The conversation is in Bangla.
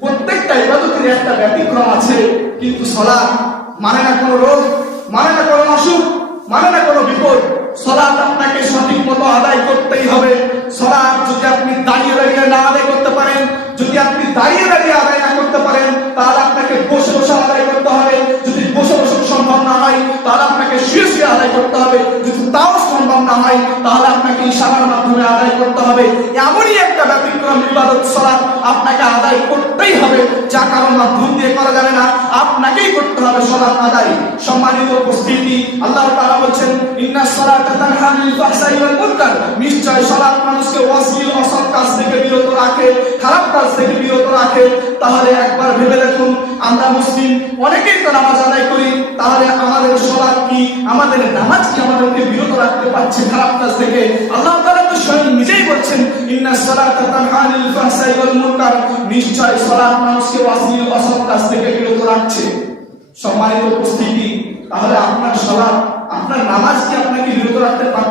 প্রত্যেকটা ইবাদতের একটা ব্যতিক্রম আছে, কিন্তু সালাত মানে না কোনো রোগ, মানে না কোনো অসুখ, মানে না কোনো বিপদ। সালাত আপনাকে সঠিক মতো আদায় করতেই হবে। সালাত যদি আপনি দাঁড়িয়ে দাঁড়িয়ে না আদায় করতে পারেন, যদি আপনি দাঁড়িয়ে দাঁড়িয়ে আদায় না করতে পারেন, তাহলে আপনাকে বসে বসে আদায় করতে হবে। যদি বসে বসে সম্ভব না হয়, তাহলে আপনাকে শুয়ে শুয়ে আদায় করতে হবে। যদি তাও সম্ভব না হয়, তাহলে আপনাকে ইশারার মাধ্যমে আদায় করতে হবে। এমনই একটা ব্যতিক্রম ইবাদত সালাত, আপনাকে আদায় করতেই হবে, যা কারণ মাধ্যম দিয়ে করা যাবে না, আপনাকেই করতে হবে সালাত আদায়। সম্মানিত উপস্থিতি, আল্লাহ তাআলা বলছেন ইন্নাস সালাতা তানহা আনিল ফাহশাই ওয়াল মুনকার, নিশ্চয় সালাত মানুষকে অশ্লীল অসৎ কাজ থেকে বিরত রাখে, খারাপ কাজ থেকে বিরত রাখে। তাহলে একবার ভেবে দেখুন, আমরা মুসলিম অনেকেই তো নামাজ আদায় করি, তাহলে আমাদের সালাত কি, আমাদের নামাজ কি আমাদেরকে বিরত রাখতে পারছে খারাপ কাজ থেকে? আল্লাহ তাআলা তো স্বয়ং নিজেই বলছেন ইন্নাস সালাতা তানহা আনিল ফাহশাই ওয়াল মুনকার, নিশ্চয় সালাত মানুষকে অশ্লীল অসৎ কাজ থেকে বিরত রাখছে। সম্মানিত উপস্থিতি, তাহলে আপনার সালাত, আপনার নামাজ কি আপনাকে বিরত রাখতে পারছে?